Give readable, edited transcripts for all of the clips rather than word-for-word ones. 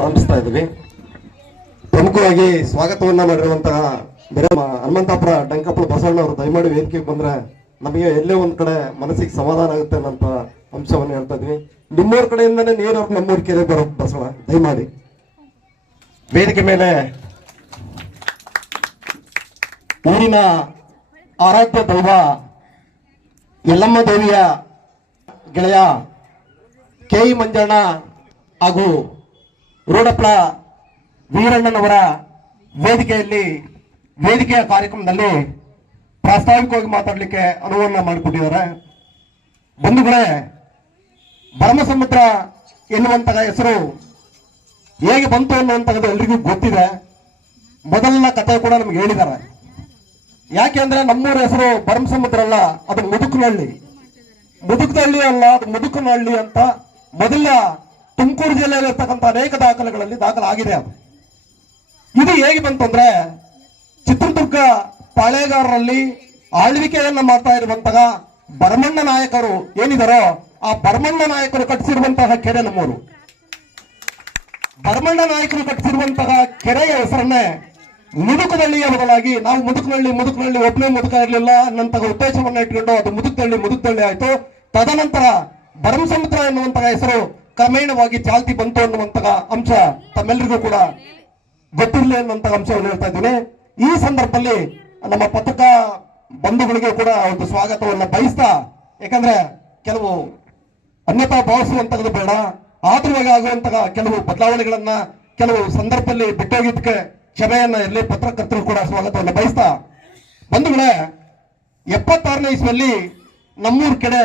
ಆರಂಭಿಸ್ತಾ ಇದ್ದೀವಿ. ಪ್ರಮುಖವಾಗಿ ಸ್ವಾಗತವನ್ನ ಮಾಡಿರುವಂತಹ ಹನುಮಂತಾಪುರ ಡಂಕಪ್ಪಳ ಬಸವಣ್ಣ ಅವರು ದಯಮಾಡಿ ವೇದಿಕೆಗೆ ಬಂದ್ರೆ ನಮಗೆ ಎಲ್ಲೇ ಒಂದ್ ಕಡೆ ಮನಸ್ಸಿಗೆ ಸಮಾಧಾನ ಆಗುತ್ತೆ ಅನ್ನೋಂತ ಅಂಶವನ್ನು ಹೇಳ್ತಾ ಇದ್ವಿ. ನಿಮ್ಮೂರ ಕಡೆಯಿಂದನೇ ನೀರು ನಮ್ಮೂರ ಕೆರೆ ಬರೋ ಬಸವಣ್ಣ ದಯಮಾಡಿ ವೇದಿಕೆ ಮೇಲೆ ಊರಿನ ಆರಾಧ್ಯ ದೈವ ಯಲ್ಲಮ್ಮ ದೇವಿಯ ಗೆಳೆಯ ಕೆ ಇ ಮಂಜಣ್ಣ ಹಾಗೂ ರೋಡಪ್ಳ ವೀರಣ್ಣನವರ ವೇದಿಕೆಯ ಕಾರ್ಯಕ್ರಮದಲ್ಲಿ ಪ್ರಾಸ್ತಾವಿಕವಾಗಿ ಮಾತಾಡಲಿಕ್ಕೆ ಅನುವನ್ನ ಮಾಡಿಕೊಟ್ಟಿದ್ದಾರೆ. ಬಂಧುಗಳೇ, ಭರಮಸಮುದ್ರ ಎನ್ನುವಂತಹ ಹೆಸರು ಹೇಗೆ ಬಂತು ಅನ್ನುವಂಥದ್ದು ಎಲ್ರಿಗೂ ಗೊತ್ತಿದೆ. ಮೊದಲನ ಕಥೆ ಕೂಡ ನಮ್ಗೆ ಹೇಳಿದ್ದಾರೆ. ಯಾಕೆ ಅಂದ್ರೆ ನಮ್ಮೂರ ಹೆಸರು ಭರಮಸಮುದ್ರ ಅಲ್ಲ, ಅದು ಮುದುಕನಹಳ್ಳಿ. ಮುದುಕನಹಳ್ಳಿ ಅಲ್ಲ, ಅದು ಮುದುಕನಹಳ್ಳಿ ಅಂತ ಮೊದಲ ತುಮಕೂರು ಜಿಲ್ಲೆಯಲ್ಲಿರ್ತಕ್ಕಂಥ ಅನೇಕ ದಾಖಲೆಗಳಲ್ಲಿ ದಾಖಲಾಗಿದೆ. ಅದು ಇದು ಹೇಗೆ ಬಂತಂದ್ರೆ ಚಿತ್ರದುರ್ಗ ಪಾಳೆಗಾರರಲ್ಲಿ ಆಳ್ವಿಕೆಯನ್ನ ಮಾಡ್ತಾ ಇರುವಂತಹ ಭರಮಣ್ಣ ನಾಯಕರು ಏನಿದಾರೋ ಆ ಭರಮಣ್ಣ ನಾಯಕರು ಕಟ್ಟಿಸಿರುವಂತಹ ಕೆರೆ ನಮ್ಮೂರು. ಭರಮಣ್ಣ ನಾಯಕರು ಕಟ್ಟಿಸಿರುವಂತಹ ಕೆರೆಯ ಹೆಸರನ್ನೇ ಮುದುಕನಹಳ್ಳಿಯ ಬದಲಾಗಿ ನಾವು ಮುದುಕನಹಳ್ಳಿ ಒಬ್ಬನೇ ಮುದುಕ ಇರಲಿಲ್ಲ ಅನ್ನಂತಹ ಉದ್ದೇಶವನ್ನ ಇಟ್ಕೊಂಡು ಅದು ಮುದುಕನಹಳ್ಳಿ ಆಯ್ತು. ತದನಂತರ ಭರಮಸಮುದ್ರ ಎನ್ನುವಂತಹ ಹೆಸರು ಕ್ರಮೇಣವಾಗಿ ಚಾಲ್ತಿ ಬಂತು ಅನ್ನುವಂತಹ ಅಂಶ ತಮ್ಮೆಲ್ಲರಿಗೂ ಕೂಡ ಗೊತ್ತಿರಲಿ ಅನ್ನುವಂತಹ ಅಂಶವನ್ನು ಹೇಳ್ತಾ ಇದ್ದೀನಿ. ಈ ಸಂದರ್ಭದಲ್ಲಿ ನಮ್ಮ ಪತ್ರಿಕಾ ಬಂಧುಗಳಿಗೆ ಕೂಡ ಒಂದು ಸ್ವಾಗತವನ್ನ ಬಯಸ್ತಾ, ಯಾಕಂದ್ರೆ ಕೆಲವು ಅನ್ಯತಾ ಭಾವಿಸುವಂತದ್ದು ಬೇಡ, ಆತುರವಾಗಿ ಆಗುವಂತಹ ಕೆಲವು ಬದಲಾವಣೆಗಳನ್ನ ಕೆಲವು ಸಂದರ್ಭದಲ್ಲಿ ಬಿಟ್ಟೋಗಿದ್ದಕ್ಕೆ ಕ್ಷಮೆಯನ್ನ ಇರಲಿ, ಪತ್ರಕರ್ತರು ಕೂಡ ಸ್ವಾಗತವನ್ನು ಬಯಸ್ತಾ, ಬಂಧುಗಳೇ, 76ನೇ ಇಸ್ವಿಯಲ್ಲಿ ನಮ್ಮೂರ ಕಡೆ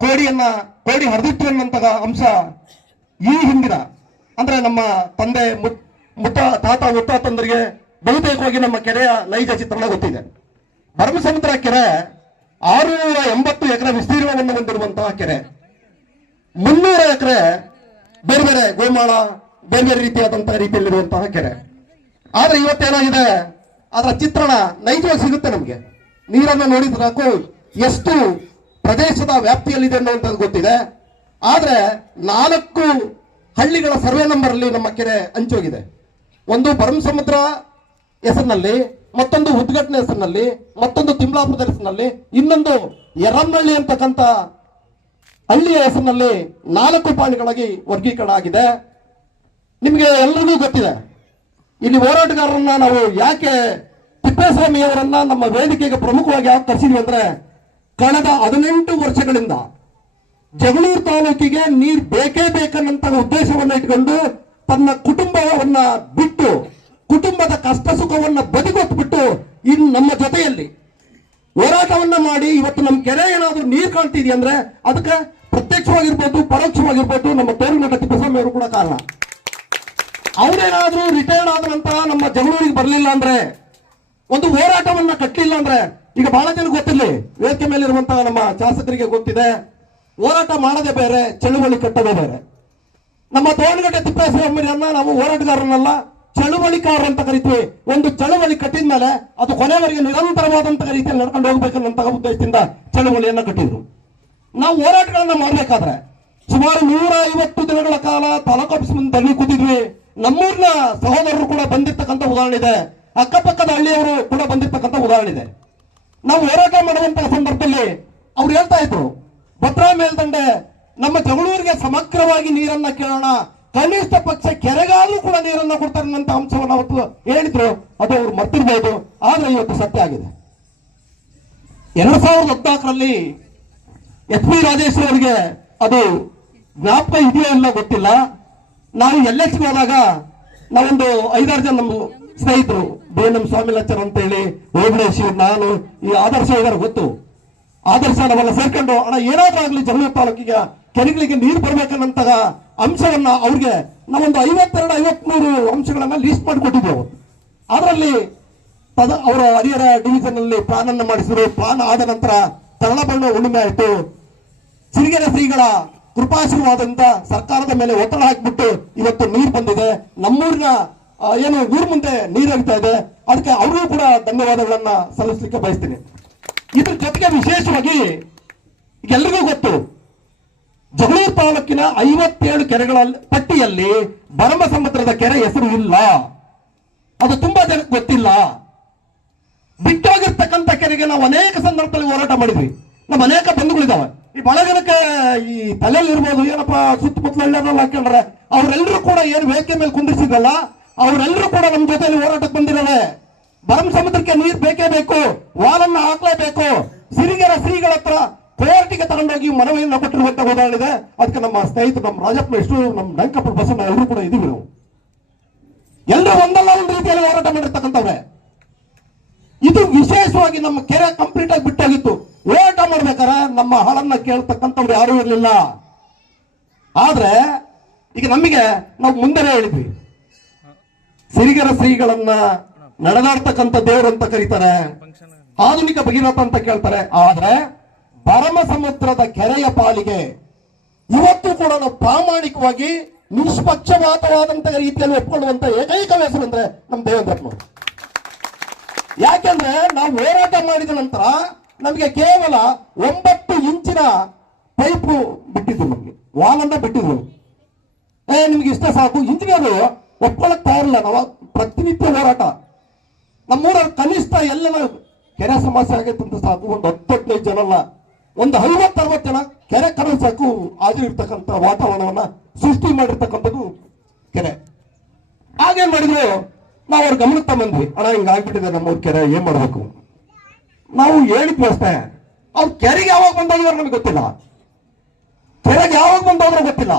ಕೋಡಿ ಹರಿದಿತ್ತು ಅನ್ನುವಂತಹ ಅಂಶ ಈ ಹಿಂದಿನ ಅಂದ್ರೆ ನಮ್ಮ ತಂದೆ ಮುತ್ತಾತಂದರಿಗೆ ಬಹುತೇಕವಾಗಿ ನಮ್ಮ ಕೆರೆಯ ನೈಜ ಚಿತ್ರಣ ಗೊತ್ತಿದೆ. ಭರಮಸಮುದ್ರ ಕೆರೆ 680 ಎಕರೆ ವಿಸ್ತೀರ್ಣವನ್ನು ಹೊಂದಿರುವಂತಹ ಕೆರೆ, 300 ಎಕರೆ ಬೇರೆ ಬೇರೆ ಗೋಮಾಳ ಬೇರೆ ಬೇರೆ ರೀತಿಯಾದಂತಹ ರೀತಿಯಲ್ಲಿರುವಂತಹ ಕೆರೆ. ಆದ್ರೆ ಇವತ್ತೇನಾಗಿದೆ, ಅದರ ಚಿತ್ರಣ ನೈಜವಾಗಿ ಸಿಗುತ್ತೆ ನಮ್ಗೆ. ನೀರನ್ನು ನೋಡಿದ ಸಾಕು ಎಷ್ಟು ಪ್ರದೇಶದ ವ್ಯಾಪ್ತಿಯಲ್ಲಿದೆ ಅನ್ನುವಂಥದ್ದು ಗೊತ್ತಿದೆ. ಆದ್ರೆ 4 ಹಳ್ಳಿಗಳ ಸರ್ವೆ ನಂಬರ್ ಅಲ್ಲಿ ನಮ್ಮ ಕೆರೆ ಹಂಚೋಗಿದೆ. ಒಂದು ಭರಮಸಮುದ್ರ ಹೆಸರಿನಲ್ಲಿ, ಮತ್ತೊಂದು ಉದ್ಘಾಟನೆ ಹೆಸರಿನಲ್ಲಿ, ಮತ್ತೊಂದು ತಿಮ್ಲಾಪುರದ ಹೆಸರಿನಲ್ಲಿ, ಇನ್ನೊಂದು ಯರಮನಹಳ್ಳಿ ಅಂತಕ್ಕಂಥ ಹಳ್ಳಿಯ ಹೆಸರಿನಲ್ಲಿ 4 ಪಾಣಿಗಳಾಗಿ ವರ್ಗೀಕರಣ ಆಗಿದೆ. ನಿಮಗೆ ಎಲ್ಲರಿಗೂ ಗೊತ್ತಿದೆ. ಇಲ್ಲಿ ಹೋರಾಟಗಾರರನ್ನ ನಾವು ಯಾಕೆ ತಿಪ್ಪೇಸ್ವಾಮಿ ಅವರನ್ನ ನಮ್ಮ ವೇದಿಕೆಗೆ ಪ್ರಮುಖವಾಗಿ ಯಾಕೆ ಕರೆಸಿದ್ವಿ ಅಂದ್ರೆ, ಕಳೆದ 18 ವರ್ಷಗಳಿಂದ ಜಗಳೂರು ತಾಲೂಕಿಗೆ ನೀರು ಬೇಕೇ ಬೇಕನ್ನಂತಹ ಉದ್ದೇಶವನ್ನ ಇಟ್ಕೊಂಡು ತನ್ನ ಕುಟುಂಬವನ್ನ ಬಿಟ್ಟು, ಕುಟುಂಬದ ಕಷ್ಟ ಸುಖವನ್ನ ಬದಿಗೊತ್ಬಿಟ್ಟು ಇನ್ನು ನಮ್ಮ ಜೊತೆಯಲ್ಲಿ ಹೋರಾಟವನ್ನ ಮಾಡಿ ಇವತ್ತು ನಮ್ಮ ಕೆರೆ ಏನಾದ್ರೂ ನೀರು ಕಾಣ್ತಿದ್ಯ ಅಂದ್ರೆ ಅದಕ್ಕೆ ಪ್ರತ್ಯಕ್ಷವಾಗಿರ್ಬೋದು ಪರೋಕ್ಷವಾಗಿರ್ಬೋದು ನಮ್ಮ ತೋರಿನಟ ತಿಪ್ಪೇಸ್ವಾಮಿ ಅವರು ಕೂಡ ಕಾರಣ. ಅವರೇನಾದ್ರೂ ರಿಟೈರ್ಡ್ ಆದಂತಹ ನಮ್ಮ ಜಗಳೂರಿಗೆ ಬರಲಿಲ್ಲ ಅಂದ್ರೆ, ಒಂದು ಹೋರಾಟವನ್ನ ಕಟ್ಟಲಿಲ್ಲ ಅಂದ್ರೆ, ಈಗ ಬಹಳ ಜನ ಗೊತ್ತಿಲ್ಲ, ವೇದಿಕೆ ಮೇಲೆ ಇರುವಂತಹ ನಮ್ಮ ಶಾಸಕರಿಗೆ ಗೊತ್ತಿದೆ, ಹೋರಾಟ ಮಾಡದೆ ಬೇರೆ, ಚಳುವಳಿ ಕಟ್ಟದೆ ಬೇರೆ. ನಮ್ಮ ತೋರಣಗಟ್ಟೆ ತಿಪ್ಪೇಸ್ವಾಮಿಯನ್ನ ನಾವು ಹೋರಾಟಗಾರರನ್ನಲ್ಲ, ಚಳುವಳಿಕಾರ ಅಂತ ಕರಿತೀವಿ. ಒಂದು ಚಳುವಳಿ ಕಟ್ಟಿದ ಮೇಲೆ ಅದು ಕೊನೆವರೆಗೆ ನಿರಂತರವಾದಂತಹ ರೀತಿಯಲ್ಲಿ ನಡ್ಕೊಂಡು ಹೋಗ್ಬೇಕನ್ನಂತಹ ಉದ್ದೇಶದಿಂದ ಚಳುವಳಿಯನ್ನ ಕಟ್ಟಿದ್ರು. ನಾವು ಹೋರಾಟಗಳನ್ನ ಮಾಡ್ಬೇಕಾದ್ರೆ ಸುಮಾರು 150 ದಿನಗಳ ಕಾಲ ತಾಲೂಕು ಆಫೀಸ್ ಮುಂದೆ ಧರಣಿ ಕೂತಿದ್ವಿ. ನಮ್ಮೂರಿನ ಸಹೋದರರು ಕೂಡ ಬಂದಿರ್ತಕ್ಕಂಥ ಉದಾಹರಣೆ ಇದೆ, ಅಕ್ಕಪಕ್ಕದ ಹಳ್ಳಿಯವರು ಕೂಡ ಬಂದಿರ್ತಕ್ಕಂಥ ಉದಾಹರಣೆ ಇದೆ. ನಾವು ಹೋರಾಟ ಮಾಡುವಂತಹ ಸಂದರ್ಭದಲ್ಲಿ ಅವ್ರು ಹೇಳ್ತಾ ಇದ್ರು, ಭದ್ರಾ ಮೇಲ್ದಂಡೆ ನಮ್ಮ ಜಗಳೂರಿಗೆ ಸಮಗ್ರವಾಗಿ ನೀರನ್ನ ಕೇಳೋಣ, ಕನಿಷ್ಠ ಪಕ್ಷ ಕೆರೆಗಾದ್ರೂ ಕೂಡ ನೀರನ್ನ ಕೊಡ್ತಾರೆ ಅನ್ನೋ ಅಂಶವನ್ನು ಅವತ್ತು ಹೇಳಿದ್ರು. ಅದು ಅವ್ರು ಮರ್ತಿರ್ಬೋದು, ಆದ್ರೆ ಇವತ್ತು ಸತ್ಯ ಆಗಿದೆ. 2014ರಲ್ಲಿ ಎಚ್ ಪಿ ರಾಜೇಶ್ವರಿ ಅವರಿಗೆ ಅದು ಜ್ಞಾಪಕ ಇದೆಯೋ ಇಲ್ಲ ಗೊತ್ತಿಲ್ಲ. ನಾವು LHಗೆ ಹೋದಾಗ ನಾವೊಂದು 5-6 ಜನ ನಮ್ಮ ಸ್ನೇಹಿತರು, BNM ಸ್ವಾಮಿಲಚ್ಚರ್ ಅಂತ ಹೇಳಿ, ಓಬಳೇಶ್, ನಾನು, ಈ ಆದರ್ಶ ಇದಾರೆ ಗೊತ್ತು, ಆದರ್ಶ ನಾವೆಲ್ಲ ಸೇರ್ಕೊಂಡು ಅಣ್ಣ ಏನಾದ್ರೂ ಆಗ್ಲಿ ಜಗಳೂರು ತಾಲೂಕಿಗೆ ಕೆರೆಗಳಿಗೆ ನೀರು ಬರ್ಬೇಕನ್ನಂತಹ ಅಂಶವನ್ನ ಅವ್ರಿಗೆ ನಾವೊಂದು 52-53 ಅಂಶಗಳನ್ನ ಲೀಸ್ಟ್ ಮಾಡಿಕೊಟ್ಟಿದ್ದೆವು. ಅದರಲ್ಲಿ ಅವರ ಹರಿಹರ ಡಿವಿಷನ್ ಅಲ್ಲಿ ಪ್ಲಾನ್ ಅನ್ನು ಮಾಡಿಸಿದ್ರು. ಪ್ಲಾನ್ ಆದ ನಂತರ ತರಳಬಣ್ಣ ಹುಣ್ಣಿಮೆ ಆಯಿತು. ಸಿರಿಗೆರೆ ಶ್ರೀಗಳ ಕೃಪಾಶೀರ್ವಾದದಿಂದ ಸರ್ಕಾರದ ಮೇಲೆ ಒತ್ತಡ ಹಾಕಿಬಿಟ್ಟು ಇವತ್ತು ನೀರು ಬಂದಿದೆ. ನಮ್ಮೂರಿನ ಏನು ಊರ್ ಮುಂದೆ ನೀರು ಹರಿತಾ ಇದೆ. ಅದಕ್ಕೆ ಅವ್ರಿಗೂ ಕೂಡ ಧನ್ಯವಾದಗಳನ್ನ ಸಲ್ಲಿಸಲಿಕ್ಕೆ ಬಯಸ್ತೀನಿ. ಇದ್ರ ಜೊತೆಗೆ ವಿಶೇಷವಾಗಿ ಎಲ್ರಿಗೂ ಗೊತ್ತು, ಜಗಳೂರು ತಾಲೂಕಿನ 57 ಕೆರೆಗಳ ಪಟ್ಟಿಯಲ್ಲಿ ಭರಮಸಮುದ್ರದ ಕೆರೆ ಹೆಸರು ಇಲ್ಲ. ಅದು ತುಂಬಾ ಜನಕ್ಕೆ ಗೊತ್ತಿಲ್ಲ. ಬಿಟ್ಟೋಗಿರ್ತಕ್ಕಂಥ ಕೆರೆಗೆ ನಾವು ಅನೇಕ ಸಂದರ್ಭದಲ್ಲಿ ಹೋರಾಟ ಮಾಡಿದ್ವಿ. ನಮ್ಮ ಅನೇಕ ಬಂಧುಗಳಿದಾವೆ. ಈ ಬಹಳ ಜನಕ್ಕೆ ಈ ತಲೆಯಲ್ಲಿ ಇರ್ಬೋದು, ಏನಪ್ಪ ಸುತ್ತಮುತ್ತಲ ಎಲ್ಲರೂ ಹಾಕೊಂಡ್ರೆ ಅವರೆಲ್ಲರೂ ಕೂಡ ಏನು ವೇದಿಕೆ ಮೇಲೆ ಕುಂದಿಸಿದ್ರಲ್ಲ, ಅವರೆಲ್ಲರೂ ಕೂಡ ನಮ್ಮ ಜೊತೆಯಲ್ಲಿ ಹೋರಾಟಕ್ಕೆ ಬಂದಿದ್ದಾರೆ. ಭರಮಸಮುದ್ರಕ್ಕೆ ನೀರು ಬೇಕೇ ಬೇಕು, ವಾಲನ್ನ ಹಾಕ್ಲೇಬೇಕು. ಸಿರಿಗೆರೆ ಶ್ರೀಗಳ ಹತ್ರ ಕೋರ್ಟಿಗೆ ತಗೊಂಡೋಗಿ ಮನವಿಯನ್ನು ಕೊಟ್ಟಿರುವಂತ ಉದಾಹರಣೆ ಇದೆ. ಅದಕ್ಕೆ ನಮ್ಮ ಸ್ನೇಹಿತರು, ನಮ್ಮ ರಾಜಪ್ಪ ಎಷ್ಟು, ನಮ್ಮ ರಂಕಪ್ಪ ಬಸಣ್ಣ ಎಲ್ಲರೂ ಕೂಡ ಇದೀವಿ. ನಾವು ಎಲ್ಲರೂ ಒಂದಲ್ಲ ಒಂದು ರೀತಿಯಲ್ಲಿ ಹೋರಾಟ ಮಾಡಿರ್ತಕ್ಕಂಥವ್ರೆ. ಇದು ವಿಶೇಷವಾಗಿ ನಮ್ಮ ಕೆರೆ ಕಂಪ್ಲೀಟ್ ಆಗಿ ಬಿಟ್ಟೋಗಿತ್ತು. ಹೋರಾಟ ಮಾಡ್ಬೇಕಾದ್ರೆ ನಮ್ಮ ಹಾಳನ್ನ ಕೇಳ್ತಕ್ಕಂಥವ್ರು ಯಾರೂ ಇರಲಿಲ್ಲ. ಆದ್ರೆ ಈಗ ನಮಗೆ ನಾವು ಮುಂದೆ ಹೇಳಿದ್ವಿ, ಸಿರಿಗೆರೆ ಶ್ರೀಗಳನ್ನ ನಡೆದಾಡ್ತಕ್ಕಂಥ ದೇವರು ಅಂತ ಕರೀತಾರೆ, ಆಧುನಿಕ ಭಗೀರಥ ಅಂತ ಕೇಳ್ತಾರೆ. ಆದ್ರೆ ಭರಮಸಮುದ್ರದ ಕೆರೆಯ ಪಾಲಿಗೆ ಇವತ್ತು ಕೂಡ ನಾವು ಪ್ರಾಮಾಣಿಕವಾಗಿ ನಿಷ್ಪಕ್ಷಪಾತವಾದಂತಹ ರೀತಿಯಲ್ಲಿ ಒಪ್ಕೊಳ್ಳುವಂತ ಏಕೈಕ ಹೆಸರು ಅಂದ್ರೆ ನಮ್ಮ ದೇವೇಂದ್ರಪ್ಪನವರು. ಯಾಕೆಂದ್ರೆ ನಾವು ಹೋರಾಟ ಮಾಡಿದ ನಂತರ ನಮಗೆ ಕೇವಲ 9 ಇಂಚಿನ ಪೈಪು ಬಿಟ್ಟಿದ್ರು, ನಮ್ಗೆ ವಾಲನ್ನ ಬಿಟ್ಟಿದ್ರು. ನಿಮ್ಗೆ ಇಷ್ಟ ಸಾಕು. ಇಂಜಿನಿಯರು ಒಪ್ಕೊಳ್ಳಕ್ ತಯಾರಿಲ್ಲ. ನಾವು ಪ್ರತಿನಿತ್ಯ ಹೋರಾಟ. ನಮ್ಮೂರಲ್ಲಿ ಕನಿಷ್ಠ ಎಲ್ಲ ಕೆರೆ ಸಮಸ್ಯೆ ಆಗೈತೆ ಅಂತ ಸಾಕು, ಒಂದು 10-15 ಜನ ಅಲ್ಲ, ಒಂದು 50-60 ಜನ ಕೆರೆ ಕಡೆ ಸಾಕು ಹಾಜರಿರ್ತಕ್ಕಂಥ ವಾತಾವರಣವನ್ನ ಸೃಷ್ಟಿ ಮಾಡಿರ್ತಕ್ಕಂಥದ್ದು ಕೆರೆ. ಹಾಗೇನ್ ಮಾಡಿದ್ರು, ನಾವು ಅವ್ರ ಗಮನಕ್ಕೆ ತಗೊಂಡ್ವಿ, ಅಣ್ಣ ಹಿಂಗಾಗ್ಬಿಟ್ಟಿದೆ ನಮ್ಮೂರ್ ಕೆರೆ, ಏನ್ ಮಾಡ್ಬೇಕು? ನಾವು ಹೇಳಿದ್ವಿ ಅಷ್ಟೇ. ಅವ್ರು ಕೆರೆಗೆ ಯಾವಾಗ ಬಂದೋಗಿದ್ರು ನಮ್ಗೆ ಗೊತ್ತಿಲ್ಲ. ಕೆರೆಗೆ ಯಾವಾಗ ಬಂದೋದ್ರು ಗೊತ್ತಿಲ್ಲ.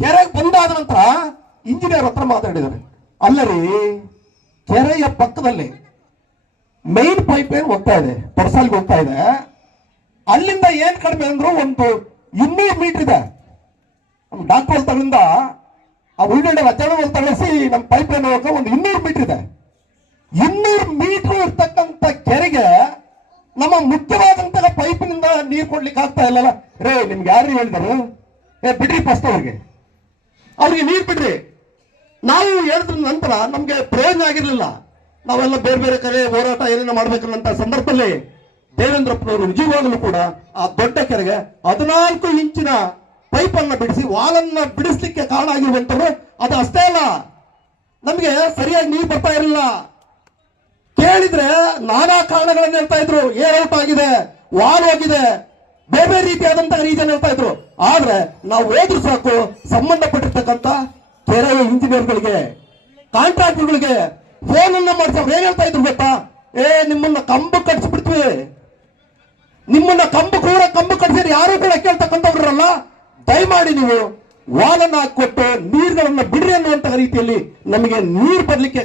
ಕೆರೆಗೆ ಬಂದಾದ ನಂತರ ಇಂಜಿನಿಯರ್ ಹತ್ರ ಮಾತಾಡಿದ್ದಾರೆ. ಅಲ್ಲರಿ, ಕೆರೆಯ ಪಕ್ಕದಲ್ಲಿ ಮೈನ್ ಪೈಪ್ ಏನ್ ಹೋಗ್ತಾ ಇದೆ, ಪರ್ಸಲ್ಗೆ ಹೋಗ್ತಾ ಇದೆ, ಅಲ್ಲಿಂದ ಏನ್ ಕಡಿಮೆ ಅಂದ್ರು ಒಂದು 200 ಮೀಟರ್ ಇದೆ. ನಮ್ಮ ಡಾಕ್ಟರ್ ಹೊಲ್ತಗಳಿಂದ ಆ ಉಳ್ಳೊಳ್ಳೆ ರಚನೆ ತಳಿಸಿ ನಮ್ಮ ಪೈಪ್ ಲೈನ್ ಹೋಗಕ್ಕೆ ಒಂದು 200 ಮೀಟರ್ ಇದೆ. 200 ಮೀಟರ್ ಇರ್ತಕ್ಕಂಥ ಕೆರೆಗೆ ನಮ್ಮ ಮುಖ್ಯವಾದಂತಹ ಪೈಪಿನಿಂದ ನೀರು ಕೊಡ್ಲಿಕ್ಕೆ ಆಗ್ತಾ ಇಲ್ಲ. ರೇ, ನಿಮ್ಗೆ ಯಾರು ಹೇಳಿದರು? ಬಿಡ್ರಿ ಫಸ್ಟ್ ಅವ್ರಿಗೆ ನೀರು ಬಿಡ್ರಿ. ನಾವು ಹೇಳಿದ್ರ ನಂತರ ನಮ್ಗೆ ಪ್ರಯೋಜನ ಆಗಿರ್ಲಿಲ್ಲ. ನಾವೆಲ್ಲ ಬೇರೆ ಬೇರೆ ಕಡೆ ಹೋರಾಟ ಏನೇನೋ ಮಾಡ್ಬೇಕನ್ನಂತ ಸಂದರ್ಭದಲ್ಲಿ ದೇವೇಂದ್ರಪ್ಪನವರು ನಿಜವಾಗಲೂ ಕೂಡ ಆ ದೊಡ್ಡ ಕೆರೆಗೆ 14 ಇಂಚಿನ ಪೈಪ್ ಅನ್ನ ಬಿಡಿಸಿ ವಾಲನ್ನ ಬಿಡಿಸ್ಲಿಕ್ಕೆ ಕಾರಣ ಆಗಿರುವಂತವ್ರು. ಅದು ಅಷ್ಟೇ ಅಲ್ಲ, ನಮ್ಗೆ ಸರಿಯಾಗಿ ನೀರು ಬರ್ತಾ ಇರಲಿಲ್ಲ. ಕೇಳಿದ್ರೆ ನಾನಾ ಕಾರಣಗಳನ್ನ ಹೇಳ್ತಾ ಇದ್ರು. ಏರ್ ಔಟ್ ಆಗಿದೆ, ವಾಲ್ ಹೋಗಿದೆ, ಬೇರೆ ಬೇರೆ ರೀತಿಯಾದಂತಹ ರೀತಿಯನ್ನು ಹೇಳ್ತಾ ಇದ್ರು. ಆದ್ರೆ ನಾವು ಹೋದ್ರು ಸಾಕು, ಸಂಬಂಧಪಟ್ಟಿರ್ತಕ್ಕಂಥ ಕೆರೆಯ ಇಂಜಿನಿಯರ್ಗಳಿಗೆ, ಕಾಂಟ್ರಾಕ್ಟರ್ಗಳಿಗೆ ಫೋನ್ ಅನ್ನ ಮಾಡಿಸೋರು ಏನ್ ಹೇಳ್ತಾ ಇದ್ರು ಗೊತ್ತಾ? ನಿಮ್ಮನ್ನ ಕಂಬ ಕಟ್ಸ್ಬಿಡ್ತೀವಿ, ನಿಮ್ಮನ್ನ ಕಂಬ ಕಟ್ಸಿದ್ರೆ ಯಾರು ಕೂಡ ಕೇಳ್ತಕ್ಕಂಥವ್ರಲ್ಲ, ದಯಮಾಡಿ ನೀವು ವಾಲನ್ನ ಹಾಕೊಟ್ಟು ನೀರುಗಳನ್ನ ಬಿಡ್ರಿ ಅನ್ನುವಂತಹ ರೀತಿಯಲ್ಲಿ ನಮಗೆ ನೀರು ಬರ್ಲಿಕ್ಕೆ